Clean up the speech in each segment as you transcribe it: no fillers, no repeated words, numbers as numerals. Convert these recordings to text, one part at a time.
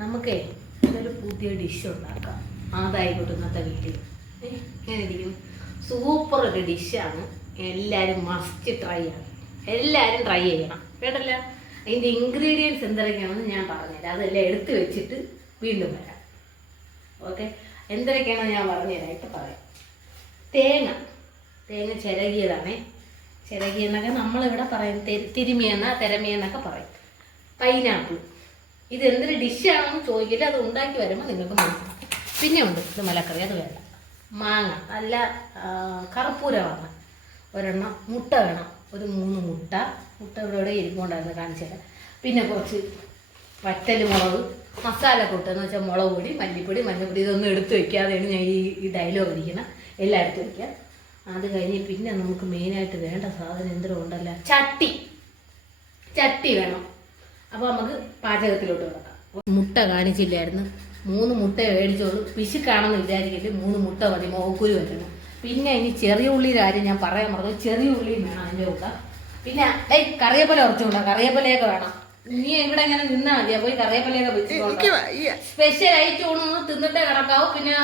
നമുക്കേ ഇതൊരു പുതിയ ഡിഷ് ഉണ്ടാക്കാം. അതായിക്കോട്ടെ ഇന്നത്തെ വീട്ടിൽ ഇങ്ങനെ ഇരിക്കുന്നു. സൂപ്പർ ഒരു ഡിഷാണ്. എല്ലാവരും മസ്റ്റ് ട്രൈ ചെയ്യണം. എല്ലാവരും ട്രൈ ചെയ്യണം കേട്ടല്ലോ. അതിൻ്റെ ഇൻഗ്രീഡിയൻസ് എന്തൊക്കെയാണെന്ന് ഞാൻ പറഞ്ഞുതരാം. അതെല്ലാം എടുത്ത് വെച്ചിട്ട് വീണ്ടും വരാം. ഓക്കെ, എന്തൊക്കെയാണെന്ന് ഞാൻ പറഞ്ഞുതരായിട്ട് പറയാം. തേങ്ങ ചിരകിയതാണേ. ചിരകിയെന്നൊക്കെ നമ്മളിവിടെ പറയും. തിരുമിയെന്ന തിരമിയെന്നൊക്കെ പറയും. പൈനാപ്പിൾ. ഇത് എന്തൊരു ഡിഷാണെന്ന് ചോദിക്കില്ല. അത് ഉണ്ടാക്കി വരുമ്പോൾ നിങ്ങൾക്ക് മനസ്സിലാവും. പിന്നെ ഉണ്ട് ഇത് മലക്കറി, അത് വേണ്ട. മാങ്ങ, നല്ല കർപ്പൂര മാങ്ങ ഒരെണ്ണം. മുട്ട വേണം, ഒരു 3 മുട്ട. ഇവിടെ ഇരിക്കൊണ്ടായിരുന്നു കാണിച്ചത്. പിന്നെ കുറച്ച് വറ്റൽ മുളക്, മസാല കൂട്ടെന്ന് വെച്ചാൽ മുളക് പൊടി, മല്ലിപ്പൊടി, മഞ്ഞൾപ്പൊടി. ഇതൊന്നും എടുത്ത് വയ്ക്കാതെയാണ് ഞാൻ ഈ ഡയലോഗ് അടിക്കണം. എല്ലാം എടുത്ത് വയ്ക്കാം. അത് കഴിഞ്ഞ് പിന്നെ നമുക്ക് മെയിനായിട്ട് വേണ്ട സാധനം എന്തെങ്കിലും ഉണ്ടല്ലോ, ചട്ടി വേണം. അപ്പോൾ നമുക്ക് പാചകത്തിലോട്ട് കിടക്കാം. മുട്ട കാണിച്ചില്ലായിരുന്നു. 3 മുട്ട മേടിച്ചോളൂ. പിശുക്കാണെന്ന് വിചാരിക്കില്ല. 3 മുട്ട മതി. മോക്കുരു വരണം. പിന്നെ ഇനി ചെറിയ ഉള്ളിയുടെ കാര്യം ഞാൻ പറയാൻ പറഞ്ഞു. ചെറിയ ഉള്ളിയും വേണം അതിൻ്റെ കൂട്ട. പിന്നെ കറിവേപ്പില കുറച്ചുകൂടാ. കറിവേപ്പിലയൊക്കെ വേണം. നീ ഇവിടെ ഇങ്ങനെ നിന്നാ മതിയാ. പോയി കറിവേപ്പിലയൊക്കെ വെച്ചിട്ടുണ്ട്. സ്പെഷ്യൽ ഐറ്റം ഒന്നും തിന്നിട്ടേ കിടക്കാവും. പിന്നെ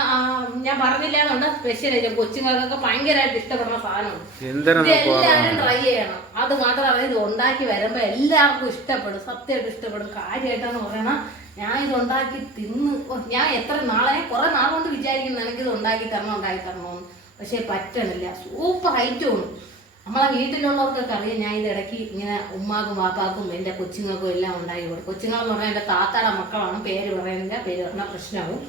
ഞാൻ പറഞ്ഞില്ല എന്നുണ്ട്, സ്പെഷ്യൽ ഐറ്റം കൊച്ചുങ്ങൾക്കൊക്കെ ഭയങ്കരമായിട്ട് ഇഷ്ടപ്പെടുന്ന സാധനമാണ്. എല്ലാവരും ട്രൈ ചെയ്യണം. അത് മാത്രമല്ല, ഇത് ഉണ്ടാക്കി വരുമ്പോൾ എല്ലാവർക്കും ഇഷ്ടപ്പെടും. സത്യമായിട്ട് ഇഷ്ടപ്പെടും. കാര്യമായിട്ടാന്ന് പറയണം. ഞാൻ ഇത് ഉണ്ടാക്കി തിന്ന് ഞാൻ എത്ര നാളെ കുറെ നാളുകൊണ്ട് വിചാരിക്കുന്നു എനിക്കിത് ഉണ്ടാക്കി തരണമെന്ന്. പക്ഷെ പറ്റണില്ല. സൂപ്പർ ഐറ്റമാണ്. നമ്മളെ വീട്ടിലുള്ളവർക്കൊക്കെ അറിയാം. ഞാൻ ഇത് ഇടയ്ക്ക് ഇങ്ങനെ ഉമ്മാക്കും വാപ്പാക്കും എൻ്റെ കൊച്ചുങ്ങൾക്കും എല്ലാം ഉണ്ടാക്കി കൊടുക്കും. കൊച്ചുങ്ങളെന്ന് പറഞ്ഞാൽ എൻ്റെ താത്താടെ മക്കളാണ്. പേര് പറയുന്നില്ല, പേര് പറഞ്ഞാൽ പ്രശ്നമാവും.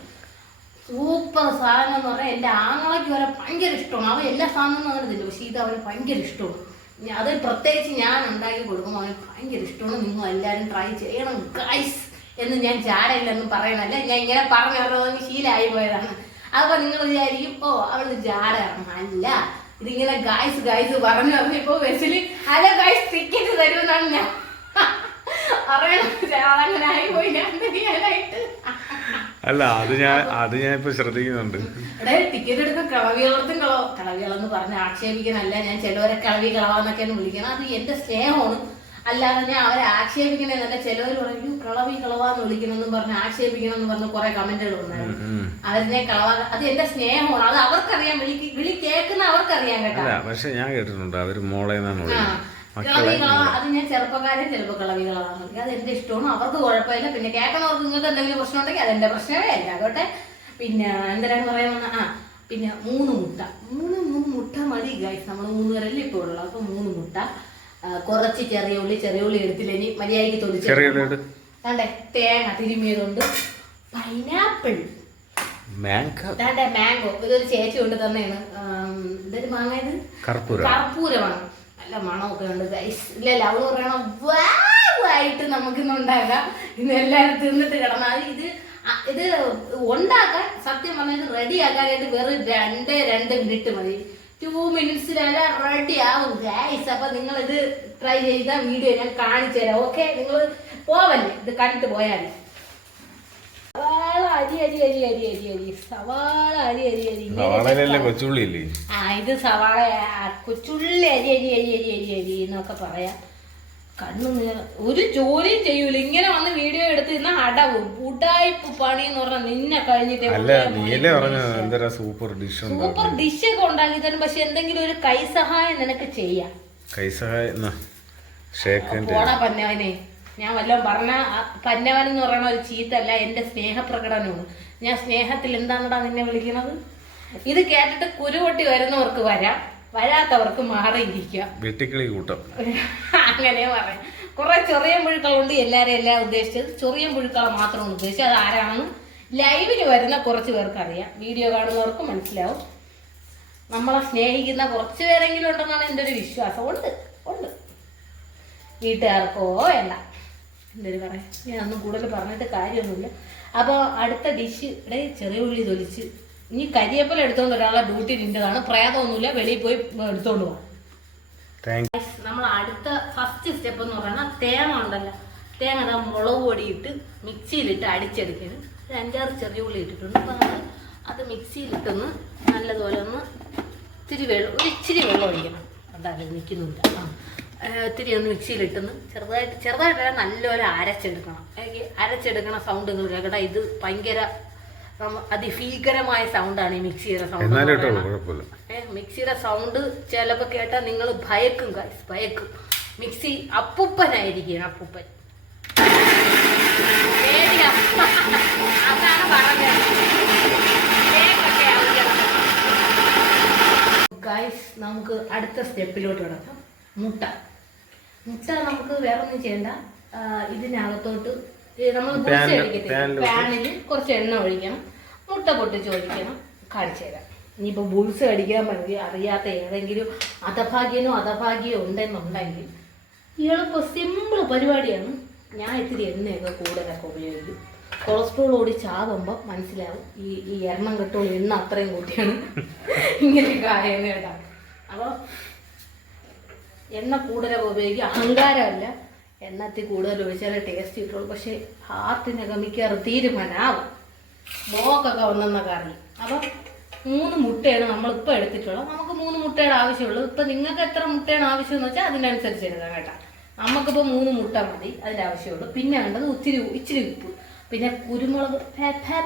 സൂപ്പർ സാധനം എന്ന് പറഞ്ഞാൽ എൻ്റെ ആങ്ങളയ്ക്ക് വരെ ഭയങ്കര ഇഷ്ടമാണ്. അവൻ എല്ലാ സാധനവും അങ്ങനെ തിന്നു. പക്ഷേ ഇത് അവന് ഭയങ്കര ഇഷ്ടമാണ്. അത് പ്രത്യേകിച്ച് ഞാൻ ഉണ്ടാക്കി കൊടുക്കുമ്പോൾ അവന് ഭയങ്കര ഇഷ്ടമാണ്. നിങ്ങൾ എല്ലാവരും ട്രൈ ചെയ്യണം ഗൈസ് എന്ന് ഞാൻ ജാടയില്ലെന്നും പറയണല്ല. ഞാൻ ഇങ്ങനെ പറഞ്ഞു പറഞ്ഞ ശീലമായി പോയതാണ്. അപ്പോൾ നിങ്ങൾ വിചാരിക്കും, ഓ അവൾ ജാടയാണ്. അല്ല, ഇതിങ്ങനെ ഗൈസ് പറഞ്ഞു ഇപ്പൊ ബസ്സിൽ ഹലോ ഗൈസ് ടിക്കറ്റ് തരുമെന്നാണ് ഞാൻ പറയണത്. അങ്ങനെ ആയിപ്പോയി ഞാൻ തരിയാനായിട്ട്. അല്ല, അത് ഞാൻ ഇപ്പൊ ശ്രദ്ധിക്കുന്നുണ്ട്. ടിക്കറ്റ് എടുക്കും കളവികളെന്ന് പറഞ്ഞ് ആക്ഷേപിക്കാനല്ല. ഞാൻ ചിലവരെ കളവാന്നൊക്കെയാണ് വിളിക്കണം. അത് എന്റെ സ്നേഹമാണ്. അല്ലാതെ ഞാൻ അവരെ ആക്ഷേപിക്കണമെന്നല്ല. ചിലവർ പറയും കളവാന്ന് വിളിക്കണമെന്നും പറഞ്ഞ് ആക്ഷേപിക്കണമെന്ന് പറഞ്ഞ് കുറെ കമന്റുകൾ ഉണ്ടായിരുന്നു. അവരെ അത് എന്റെ സ്നേഹമാണ്. അത് അവർക്കറിയാം. വിളി കേൾക്കുന്ന അവർക്കറിയാം കേട്ടോ. പക്ഷെ ഞാൻ കേട്ടിട്ടുണ്ട് അവര് മോളെ അത് ഞാൻ ചെറുപ്പക്കാരെ ചിലപ്പോൾ കളവികളാന്ന് വിളിക്കും. അത് എന്റെ ഇഷ്ടമാണ്. അവർക്ക് കുഴപ്പമില്ല. പിന്നെ കേൾക്കണവർക്ക് നിങ്ങൾക്ക് എന്തെങ്കിലും പ്രശ്നം ഉണ്ടെങ്കിൽ അതെന്റെ പ്രശ്നമേ അല്ല കേട്ടെ. പിന്നെ എന്തിനാണ് പറയാൻ പിന്നെ 3 മുട്ട. 3 മുട്ട മതി ഗൈസ്. നമ്മൾ 3 പേരല്ലേ ഇപ്പോൾ ഉള്ളൂ. അപ്പൊ 3 മുട്ട, കുറച്ച് ചെറിയ ഉള്ളി എടുത്തില്ല. ഇനി മര്യാദയ്ക്ക് തൊലിച്ചേ. തേങ്ങ തിരുമിയതുണ്ട്, പൈനാപ്പിൾ, മാംഗോ. ഇതൊരു ചേച്ചി കൊണ്ട് തന്നെയാണ്. ഇതൊരു മാങ്ങ, ഇത് കർപ്പൂരമാണ്. നല്ല മണമൊക്കെ ഉണ്ട് ഗൈസ്. ഇല്ല അവള് പറയണം വായിട്ട് നമുക്കിന്ന് ഉണ്ടാക്കാം. ഇന്ന് എല്ലാവരും തിന്നിട്ട് കിടന്നാൽ ഇത് ഉണ്ടാക്കാൻ സത്യം പറഞ്ഞാൽ റെഡി ആക്കാനായിട്ട് വെറും 2 മിനിറ്റ് മതി. 2 മിനിറ്റ്സിലെല്ലാം റെഡി ആവും ഗൈസ്. അപ്പൊ നിങ്ങൾ ഇത് ട്രൈ ചെയ്ത വീഡിയോ ഞാൻ കാണിച്ചു തരാം. ഓക്കെ, നിങ്ങൾ പോവല്ലേ, ഇത് കണ്ടിട്ട് പോയാൽ. സവാള കൊച്ചുള്ളി. ഇത് സവാള കൊച്ചുള്ളി അരി എന്നൊക്കെ പറയാം. കണ്ണു ഒരു ജോലിയും ചെയ്യൂല. ഇങ്ങനെ വന്ന് വീഡിയോ എടുത്ത് നിന്ന അടവും ഉടായ്പ പണി എന്ന് പറഞ്ഞാൽ നിന്നെ കഴിഞ്ഞിട്ടേ സൂപ്പർ ഡിഷ് ഒക്കെ ഉണ്ടാക്കി തരും. പക്ഷെ എന്തെങ്കിലും ഒരു കൈസഹായം നിനക്ക് ചെയ്യാം. പോടാ പന്നവനെ. ഞാൻ വല്ലതും പറഞ്ഞ പന്നവൻ എന്ന് പറയണ ഒരു ചീത്തല്ല, എന്റെ സ്നേഹപ്രകടനമാണ്. ഞാൻ സ്നേഹത്തിൽ എന്താണെടാ നിന്നെ വിളിക്കണത്. ഇത് കേട്ടിട്ട് കുരുപൊട്ടി വരുന്നവർക്ക് വരാം, വരാത്തവർക്ക് മാറിയിരിക്കാം. അങ്ങനെ പറയാം. കുറെ ചൊറിയൻ പുഴുക്കളുണ്ട്. എല്ലാം ഉദ്ദേശിച്ചത് ചൊറിയൻ പുഴുക്കളെ മാത്രമാണ് ഉദ്ദേശിച്ചത്. അത് ആരാണെന്ന് ലൈവിന് വരുന്ന കുറച്ച് പേർക്ക് അറിയാം. വീഡിയോ കാണുന്നവർക്ക് മനസ്സിലാവും. നമ്മളെ സ്നേഹിക്കുന്ന കുറച്ച് പേരെങ്കിലും ഉണ്ടെന്നാണ് എൻ്റെ ഒരു വിശ്വാസം. ഉണ്ട് വീട്ടുകാർക്കോ വേണ്ട. എന്തൊരു പറയാം, ഞാൻ ഒന്നും കൂടുതൽ പറഞ്ഞിട്ട് കാര്യമൊന്നുമില്ല. അപ്പോൾ അടുത്ത ഡിഷ് ഇവിടെ ചെറിയ ഉള്ളി തൊലിച്ച്. ഇനി കരിയേപ്പില എടുത്തോണ്ട് ഒരാളെ ഡ്യൂട്ടി നിൻ്റെതാണ്. പ്രേതമൊന്നുമില്ല, വെളിയിൽ പോയി എടുത്തോണ്ട് പോകാം. നമ്മൾ അടുത്ത ഫസ്റ്റ് സ്റ്റെപ്പ് എന്ന് പറയുന്നത് തേങ്ങ ഉണ്ടല്ലോ. തേങ്ങ മുളക് പൊടിയിട്ട് മിക്സിയിലിട്ട് അടിച്ചെടുക്കണം. ഒരു 5-6 ചെറിയ ഉള്ളി ഇട്ടിട്ടുണ്ട്. അപ്പോൾ നമ്മൾ അത് മിക്സിയിലിട്ടൊന്ന് നല്ലതുപോലെ ഒന്ന് ഇച്ചിരി വെള്ളം ഒഴിക്കണം. അതായത് നിൽക്കുന്നില്ല. ഒത്തിരി ഒന്ന് മിക്സിയിലിട്ടെന്ന് ചെറുതായിട്ടല്ല നല്ലപോലെ അരച്ചെടുക്കണം. എനിക്ക് അരച്ചെടുക്കണ സൗണ്ട് നിങ്ങൾ കേൾക്കട്ടെ. ഇത് ഭയങ്കര അതിഭീകരമായ സൗണ്ടാണ് ഈ മിക്സിയുടെ സൗണ്ട്. മിക്സിയുടെ സൗണ്ട് ചിലപ്പോൾ കേട്ടാൽ നിങ്ങൾ ഭയക്കും, ഭയക്കും. മിക്സി അപ്പൂപ്പനായിരിക്കും, അപ്പൂപ്പൻ. അതാണ് പറഞ്ഞത്. ഗൈസ്, നമുക്ക് അടുത്ത സ്റ്റെപ്പിലോട്ട് കിടക്കാം. മുട്ട നമുക്ക് വേറെ ഒന്നും ചെയ്യണ്ട. ഇതിനകത്തോട്ട് നമ്മൾ പാനിൽ കുറച്ച് എണ്ണ ഒഴിക്കണം, മുട്ട പൊട്ടിച്ച് ഒഴിക്കണം. കാണിച്ചു തരാം. ഇനിയിപ്പോൾ ബുൾസ് അടിക്കാൻ വേണ്ടി അറിയാത്ത ഏതെങ്കിലും അധഭാഗ്യോ ഉണ്ടെന്നുണ്ടെങ്കിൽ എളുപ്പം സിമ്പിൾ പരിപാടിയാണ്. ഞാൻ ഇത്തിരി എണ്ണയൊക്കെ കൂടുതലൊക്കെ ഉപയോഗിക്കും. കൊളസ്ട്രോൾ കൂടി ചാവുമ്പോൾ മനസ്സിലാവും ഈ എണ്ണം കെട്ടുള്ള എണ്ണ അത്രയും കൂട്ടിയാണ് ഇങ്ങനെ കാര്യങ്ങൾ കേട്ടാ. അപ്പോൾ എണ്ണ കൂടുതലൊക്കെ ഉപയോഗിക്കുക. അഹങ്കാരമല്ല, എണ്ണത്തിൽ കൂടുതൽ ഒഴിച്ചാലേ ടേസ്റ്റ് കിട്ടുള്ളൂ. പക്ഷേ ഹാർട്ടിനൊക്കെ മിക്കവാറും തീരുമാനമാവും. മോക്കൊക്കെ വന്നെന്നൊക്കെ അറിയും. അപ്പോൾ 3 മുട്ടയാണ് നമ്മളിപ്പോൾ എടുത്തിട്ടുള്ളത്. നമുക്ക് 3 മുട്ടയുടെ ആവശ്യമുള്ളൂ. ഇപ്പം നിങ്ങൾക്ക് എത്ര മുട്ടയാണ് ആവശ്യമെന്ന് വെച്ചാൽ അതിനനുസരിച്ച് എടുക്കാം കേട്ടോ. നമുക്കിപ്പോൾ 3 മുട്ട മതി, അതിൻ്റെ ആവശ്യമുള്ളൂ. പിന്നെ വേണ്ടത് ഇച്ചിരി ഉപ്പ്, പിന്നെ കുരുമുളക്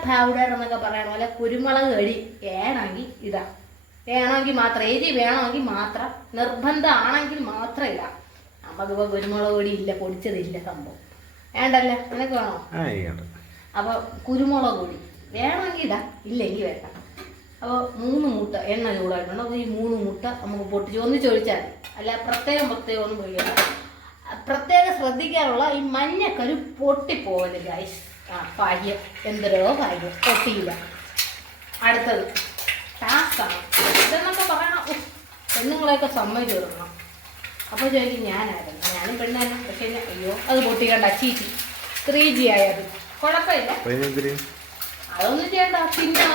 പൗഡർ എന്നൊക്കെ പറയണ പോലെ കുരുമുളക് അടി വേണമെങ്കിൽ ഇടാം. വേണമെങ്കിൽ മാത്രം, എരി വേണമെങ്കിൽ മാത്രം, നിർബന്ധമാണെങ്കിൽ മാത്രം ഇടാം. നമുക്കിപ്പോൾ കുരുമുളക് പൊടി ഇല്ല, പൊടിച്ചതില്ല സംഭവം. വേണ്ടല്ല, നിനക്ക് വേണോ? അപ്പോൾ കുരുമുളക് പൊടി വേണമെങ്കിൽ ഇടാം, ഇല്ലെങ്കിൽ വേണ്ട. അപ്പോൾ 3 മുട്ട എണ്ണ ചൂടായിട്ടുണ്ട്. അപ്പോൾ ഈ 3 മുട്ട നമുക്ക് പൊട്ടിച്ച് ഒന്നിച്ചൊഴിച്ചാൽ മതി. അല്ല പ്രത്യേകം ഒന്നും ഒഴിക്കണ്ട. പ്രത്യേകം ശ്രദ്ധിക്കാനുള്ള ഈ മഞ്ഞക്കരു പൊട്ടിപ്പോകല് ഗൈസ്. ഭാഗ്യം, എന്തൊരോ ഭാഗ്യം, പൊട്ടിയില്ല. അടുത്തത് ടാസ്ക്കാണ് ഇതെന്നൊക്കെ പറയണം. പെണ്ണുങ്ങളെയൊക്കെ സമ്മതിച്ചു കൊടുക്കണം. അപ്പോൾ ചോദിക്കും ഞാനും പെണ്ണ് തന്നെ. പക്ഷേ അയ്യോ അത് പൊട്ടിക്കണ്ട, ചീച്ചി 3G ആയത് കുഴപ്പമില്ല, അതൊന്നും ചെയ്യണ്ട. പിന്നെ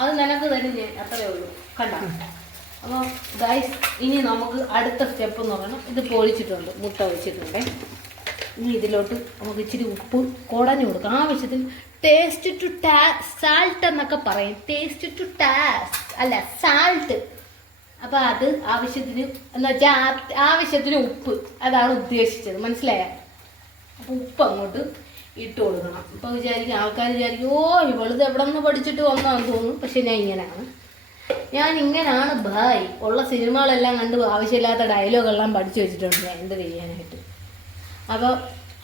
അത് നിനക്ക് തരും ഞാൻ, അത്രേ ഉള്ളൂ. കണ്ട. അപ്പോൾ ഗൈസ്, ഇനി നമുക്ക് അടുത്ത സ്റ്റെപ്പ് എന്ന് പറയുന്നത് ഇത് പൊളിച്ചിട്ടുണ്ട്, മുട്ട ഒഴിച്ചിട്ടുണ്ട്. ഇനി ഇതിലോട്ട് നമുക്ക് ഇച്ചിരി ഉപ്പ് കുടഞ്ഞു കൊടുക്കാം. ആവശ്യത്തിന് ടേസ്റ്റ് ടു സാൾട്ട് എന്നൊക്കെ പറയും. ടേസ്റ്റ് ടു അല്ല സാൾട്ട്. അപ്പോൾ അത് ആവശ്യത്തിന് എന്ന് വെച്ചാൽ ആവശ്യത്തിന് ഉപ്പ്, അതാണ് ഉദ്ദേശിച്ചത്. മനസ്സിലായ? അപ്പോൾ ഉപ്പ് അങ്ങോട്ട് ഇട്ട് കൊടുക്കണം. ഇപ്പോൾ ആൾക്കാർ വിചാരിക്കും ഓ ഇവളിത് എവിടെ നിന്ന് പഠിച്ചിട്ട് വന്നാന്ന് തോന്നും. പക്ഷെ ഞാൻ ഇങ്ങനെയാണ് ഭായ്. ഉള്ള സിനിമകളെല്ലാം കണ്ട് ആവശ്യമില്ലാത്ത ഡയലോഗെല്ലാം പഠിച്ചു വെച്ചിട്ടുണ്ട് ഞാൻ എന്ത് ചെയ്യാനായിട്ട്. അപ്പോൾ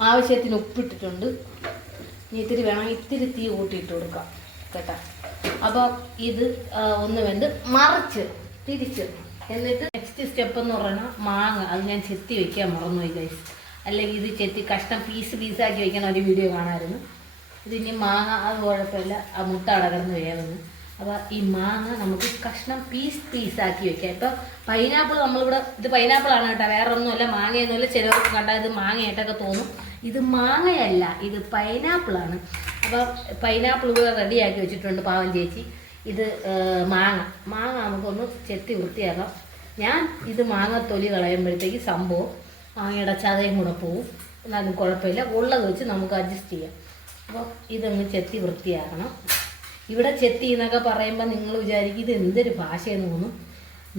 ആവശ്യത്തിന് ഉപ്പിട്ടിട്ടുണ്ട്. ഇനി ഇത്തിരി വേണം, ഇത്തിരി തീ കൂട്ടിയിട്ട് കൊടുക്കാം കേട്ടോ. അപ്പോൾ ഇത് ഒന്ന് വെന്ത് മറിച്ച് തിരിച്ചിടണം. എന്നിട്ട് നെക്സ്റ്റ് സ്റ്റെപ്പ് എന്ന് പറയുന്നത് മാങ്ങ. അത് ഞാൻ ചെത്തി വെക്കാൻ മറന്നുപോയി ഗൈസ്. അല്ലെങ്കിൽ ഇത് ചെത്തി കഷ്ണം പീസാക്കി വെക്കണ ഒരു വീഡിയോ കാണാമായിരുന്നു. ഇതിനി മാങ്ങ അത് കുഴപ്പമില്ല, ആ മുട്ട അടകർന്ന് വേവുന്നു. അപ്പോൾ ഈ മാങ്ങ നമുക്ക് കഷ്ണം പീസാക്കി വെക്കാം. ഇപ്പോൾ പൈനാപ്പിൾ നമ്മളിവിടെ, ഇത് പൈനാപ്പിളാണ് കേട്ടോ, വേറെ ഒന്നുമല്ല, മാങ്ങയൊന്നുമല്ല. ചിലവർക്ക് കണ്ടാൽ ഇത് മാങ്ങയായിട്ടൊക്കെ തോന്നും. ഇത് മാങ്ങയല്ല, ഇത് പൈനാപ്പിളാണ്. അപ്പോൾ പൈനാപ്പിൾ ഇവിടെ റെഡിയാക്കി വെച്ചിട്ടുണ്ട് പാവം ചേച്ചി. ഇത് മാങ്ങ നമുക്കൊന്ന് ചെത്തി വൃത്തിയാക്കാം. ഞാൻ ഇത് മാങ്ങ തൊലി കളയുമ്പോഴത്തേക്ക് സംഭവം മാങ്ങയുടെ ചതയും കൂടെ പോവും. എന്നാലും കുഴപ്പമില്ല, ഉള്ളത് വെച്ച് നമുക്ക് അഡ്ജസ്റ്റ് ചെയ്യാം. അപ്പോൾ ഇതൊന്ന് ചെത്തി വൃത്തിയാക്കണം. ഇവിടെ ചെത്തി എന്നൊക്കെ പറയുമ്പോൾ നിങ്ങൾ വിചാരിക്കും ഇത് എന്തൊരു ഭാഷയെന്ന് തോന്നും.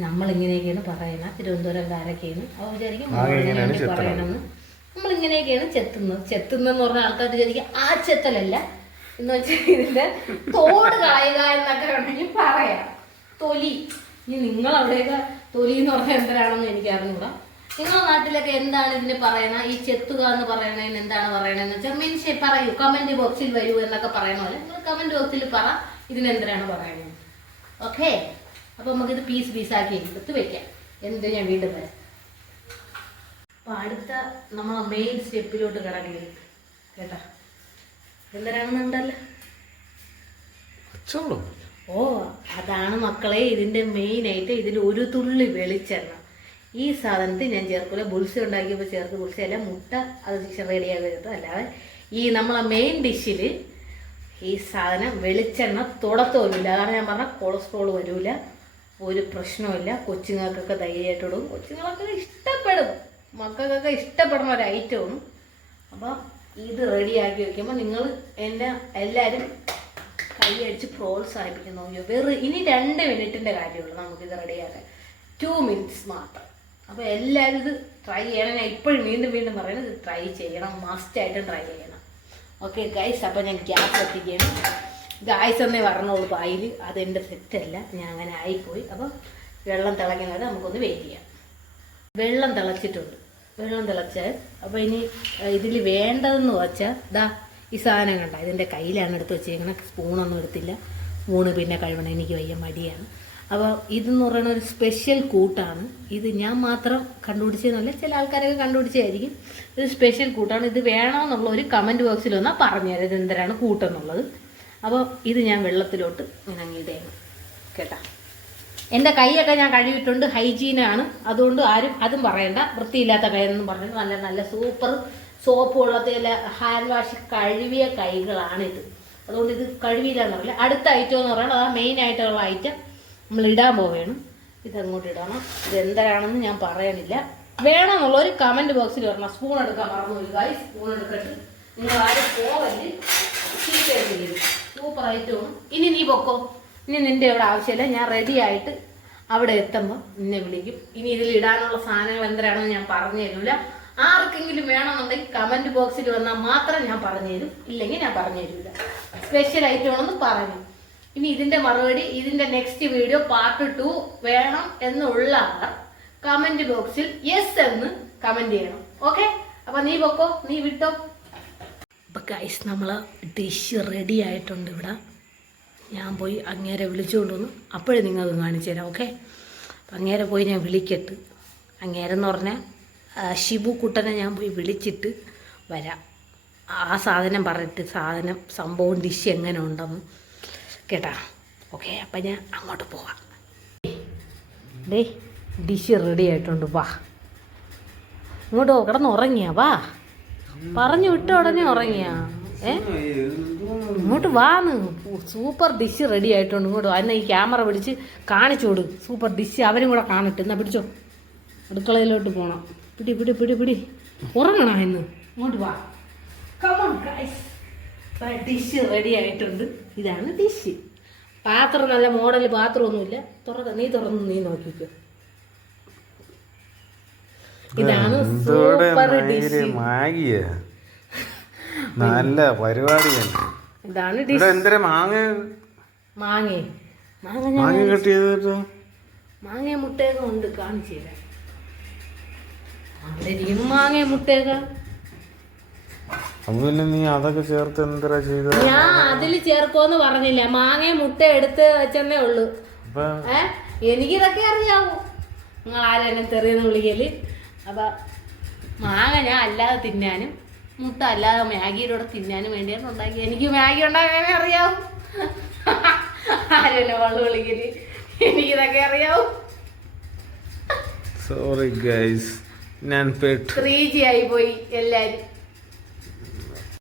നമ്മളിങ്ങനെയൊക്കെയാണ് പറയുന്നത്, തിരുവനന്തപുരംകാരൊക്കെയാണ്. അപ്പോൾ വിചാരിക്കും പറയണമെന്ന്. നമ്മളിങ്ങനെയൊക്കെയാണ് ചെത്തുന്നതെന്ന് പറഞ്ഞ ആൾക്കാർ വിചാരിക്കും ആ ചെത്തലല്ല എന്ന് വെച്ചാൽ ഇതിൻ്റെ തോട് കളയുക എന്നൊക്കെ വേണമെങ്കിൽ പറയാം. തൊലി, ഇനി നിങ്ങളവിടെയൊക്കെ തൊലി എന്ന് പറഞ്ഞാൽ എന്തരാണെന്ന് എനിക്ക് അറിഞ്ഞൂടാ. നിങ്ങളുടെ നാട്ടിലൊക്കെ എന്താണ് ഇതിന് പറയണത്? ഈ ചെത്തുക എന്ന് പറയണതിന് എന്താണ് പറയണതെന്ന് വെച്ചാൽ മീൻസ് പറയൂ, കമൻറ്റ് ബോക്സിൽ വരൂ എന്നൊക്കെ പറയണ പോലെ നിങ്ങൾ കമൻറ്റ് ബോക്സിൽ പറ ഇതിനെന്തിനാണ് പറയുന്നത്. ഓക്കെ, അപ്പോൾ നമുക്കിത് പീസാക്കി എടുത്ത് വെക്കാം. എന്ത് ഞാൻ വീണ്ടും വരാം. അപ്പോൾ അടുത്ത നമ്മളെ മെയിൻ സ്റ്റെപ്പിലോട്ട് കിടക്കുന്നത് കേട്ടോ, എന്തരാണെന്നുണ്ടല്ലോ. ഓ അതാണ് മക്കളെ ഇതിൻ്റെ മെയിനായിട്ട്. ഇതിൽ ഒരു തുള്ളി വെളിച്ചെണ്ണ ഈ സാധനത്തിൽ ഞാൻ ചേർക്കില്ല. ബുൾസ ഉണ്ടാക്കിയപ്പോൾ ചേർത്ത് ബുൾസയല്ല, മുട്ട അത് റെഡിയാക്കി ചേർത്ത്. അല്ലാതെ ഈ നമ്മളെ മെയിൻ ഡിഷിൽ ഈ സാധനം വെളിച്ചെണ്ണ തുടത്തോലുമില്ല. അതാണ് ഞാൻ പറഞ്ഞ കൊളസ്ട്രോൾ വരില്ല, ഒരു പ്രശ്നമില്ല. കൊച്ചുങ്ങൾക്കൊക്കെ ധൈര്യമായിട്ടിടും. കൊച്ചുങ്ങളൊക്കെ ഇഷ്ടപ്പെടും, മക്കൾക്കൊക്കെ ഇഷ്ടപ്പെടുന്ന ഒരു ഐറ്റമാണ്. അപ്പോൾ ഇത് റെഡിയാക്കി വയ്ക്കുമ്പോൾ നിങ്ങൾ എന്നെ എല്ലാവരും കൈയടിച്ച് പ്രോത്സാഹിപ്പിക്കുന്നു. ഇനി 2 മിനിറ്റിൻ്റെ കാര്യമുള്ളൂ നമുക്കിത് റെഡിയാക്കാൻ. 2 മിനിറ്റ്സ് മാത്രം. അപ്പോൾ എല്ലാവരും ഇത് ട്രൈ ചെയ്യണം. ഞാൻ ഇപ്പോഴും വീണ്ടും വീണ്ടും പറയുന്നത് ഇത് ട്രൈ ചെയ്യണം, മസ്റ്റായിട്ടും ട്രൈ ചെയ്യണം. ഓക്കെ ഗൈസ്, അപ്പോൾ ഞാൻ ഗ്യാസ് എത്തിക്കുകയാണ്. ഗായ്സ് എന്നേ പറഞ്ഞോളൂ പായിൽ, അതെൻ്റെ തെറ്റല്ല, ഞാൻ അങ്ങനെ ആയിപ്പോയി. അപ്പോൾ വെള്ളം തിളയ്ക്കുന്നത് നമുക്കൊന്ന് വെയിറ്റ് ചെയ്യാം. വെള്ളം തിളച്ചിട്ടുണ്ട്. വെള്ളം തിളച്ചാൽ അപ്പോൾ ഇനി ഇതിൽ വേണ്ടതെന്ന് വെച്ചാൽ ദാ ഈ സാധനം കണ്ട, ഇതിൻ്റെ കയ്യിലാണ് എടുത്ത് വെച്ചേക്കണം. സ്പൂണൊന്നും എടുത്തില്ല. സ്പൂണ് പിന്നെ കഴിവണം, എനിക്ക് വയ്യ, മടിയാണ്. അപ്പോൾ ഇതെന്ന് പറയുന്ന ഒരു സ്പെഷ്യൽ കൂട്ടാണ്. ഇത് ഞാൻ മാത്രം കണ്ടുപിടിച്ചതെന്നല്ല, ചില ആൾക്കാരൊക്കെ കണ്ടുപിടിച്ചായിരിക്കും. ഇത് സ്പെഷ്യൽ കൂട്ടാണ്. ഇത് വേണമെന്നുള്ള ഒരു കമൻറ്റ് ബോക്സിൽ വന്നാൽ പറഞ്ഞുതരാം ഇത് എന്തിനാണ് കൂട്ടെന്നുള്ളത്. അപ്പോൾ ഇത് ഞാൻ വെള്ളത്തിലോട്ട് ഇങ്ങനെ അങ്ങിടേണം കേട്ടോ. എൻ്റെ കൈയൊക്കെ ഞാൻ കഴുകിയിട്ടുണ്ട്, ഹൈജീനാണ്. അതുകൊണ്ട് ആരും അതും പറയണ്ട, വൃത്തിയില്ലാത്ത കൈയെന്നും പറഞ്ഞിട്ട് നല്ല നല്ല സൂപ്പർ സോപ്പ് വെള്ളത്തിൽ ഹാൻഡ് വാഷ് കഴുകിയ കൈകളാണിത്. അതുകൊണ്ട് ഇത് കഴുകിയില്ലാന്ന് പറയില്ല. അടുത്ത ഐറ്റം എന്ന് പറയുന്നത് ആ മെയിൻ ആയിട്ടുള്ള ഐറ്റം നമ്മൾ ഇടാൻ പോവുകയാണ്. ഇതങ്ങോട്ട് ഇടണം. ഇതെന്തരാണെന്ന് ഞാൻ പറയണില്ല. വേണമെന്നുള്ളൊരു കമൻറ്റ് ബോക്സിൽ വരണം. സ്പൂൺ എടുക്കാൻ മറന്നുപോയി ഗായ്, സ്പൂൺ എടുക്കട്ട്. നിങ്ങൾ ആരും പോവല്ലേ, ചീത്തയും സൂപ്പർ ഐറ്റമാണ്. ഇനി നീ പൊക്കോ, ഇനി നിൻ്റെ ഇവിടെ ആവശ്യമില്ല. ഞാൻ റെഡി ആയിട്ട് അവിടെ എത്തുമ്പോൾ നിന്നെ വിളിക്കും. ഇനി ഇതിൽ ഇടാനുള്ള സാധനങ്ങൾ എന്തരാണെന്ന് ഞാൻ പറഞ്ഞു തരില്ല. ആർക്കെങ്കിലും വേണമെന്നുണ്ടെങ്കിൽ കമൻറ്റ് ബോക്സിൽ വന്നാൽ മാത്രം ഞാൻ പറഞ്ഞു തരും, ഇല്ലെങ്കിൽ ഞാൻ പറഞ്ഞു തരില്ല. സ്പെഷ്യൽ ഐറ്റം ആണെന്ന് പറഞ്ഞു. ഇനി ഇതിൻ്റെ മറുപടി, ഇതിൻ്റെ നെക്സ്റ്റ് വീഡിയോ പാർട്ട് 2 വേണം എന്നുള്ളവർ കമൻറ്റ് ബോക്സിൽ യെസ് എന്ന് കമൻറ്റ് ചെയ്യണം. ഓക്കെ, അപ്പം നീ പൊക്കോ, നീ വിട്ടോ. അപ്പം ഗൈസ്, നമ്മൾ ഡിഷ് റെഡി ആയിട്ടുണ്ട് ഇവിടെ. ഞാൻ പോയി അങ്ങേരെ വിളിച്ചുകൊണ്ട് വന്നു, അപ്പോഴേ നിങ്ങൾക്ക് കാണിച്ചു തരാം. ഓക്കെ, അപ്പം അങ്ങേരെ പോയി ഞാൻ വിളിക്കട്ട്. അങ്ങേരെന്ന് പറഞ്ഞാൽ ഷിബു കുട്ടനെ ഞാൻ പോയി വിളിച്ചിട്ട് വരാം. ആ സാധനം പറഞ്ഞിട്ട് സംഭവം ഡിഷ് എങ്ങനെ ഉണ്ടെന്ന് കേട്ടാ. ഓക്കെ, അപ്പം ഞാൻ അങ്ങോട്ട് പോവാം. ഡേ, ഡിഷ് റെഡി ആയിട്ടുണ്ട്, വാ ഇങ്ങോട്ട് കിടന്ന് ഉറങ്ങിയാ, വാ പറഞ്ഞു വിട്ട ഉടനെ ഉറങ്ങിയാ. ഇങ്ങോട്ട് വാന്ന്, സൂപ്പർ ഡിഷ് റെഡി ആയിട്ടുണ്ട്. ഇങ്ങോട്ട് അന്ന് ഈ ക്യാമറ പിടിച്ച് കാണിച്ചു കൊടു, സൂപ്പർ ഡിഷ് അവരും കൂടെ കാണട്ടെ. എന്നാ പിടിച്ചോ, അടുക്കളയിലോട്ട് പോകണം. പിടി പിടി പിടി പിടി, ഉറങ്ങണ ഇന്ന്. ഇങ്ങോട്ട് വാ, കമോൺ ഗൈസ്. ഡിഷ് റെഡി ആയിട്ടുണ്ട്. ഇതാണ് ഡിഷ്. പാത്രം നല്ല മോഡൽ പാത്രമൊന്നുമില്ല. നീ തുറന്ന് നീ നോക്കിക്കോ. ഇതാണ് സൂപ്പർ ഡിഷ്. നല്ല പരിപാടിയാണ്. ഇതാണ് ഡിഷ്. മാങ്ങ മുട്ടയൊക്കെ ഉണ്ട്, കാണിച്ചു തരാം. അവിടെ ഇരിക്കുന്നു മാങ്ങ മുട്ടയൊക്കെ. നീ അതൊക്കെ ചേർത്ത് എന്തരാ ചെയ്ത? ഞാൻ അതിൽ ചേർക്കോന്ന് പറഞ്ഞില്ല, മാങ്ങ മുട്ട എടുത്ത് വെച്ചെന്നേ ഉള്ളു. എനിക്കിതൊക്കെ അറിയാവൂ. നിങ്ങൾ ആരെന്നെ തെറിയെന്ന് വിളിക്കല്. അപ്പൊ മാങ്ങ ഞാൻ അല്ലാതെ തിന്നാനും മുട്ട അല്ലാതെ മാഗിയുടെ കൂടെ തിന്നാനും വേണ്ടിയാണ് ഉണ്ടാക്കി. എനിക്ക് മാഗി ഉണ്ടാക്കാനേ അറിയാവൂ. ആരെന്നെ വള്ളു വിളിക്കല്, എനിക്കിതൊക്കെ അറിയാവൂ. സോറി ഗൈസ്, ഞാൻ 3G ആയി പോയി എല്ലാരും.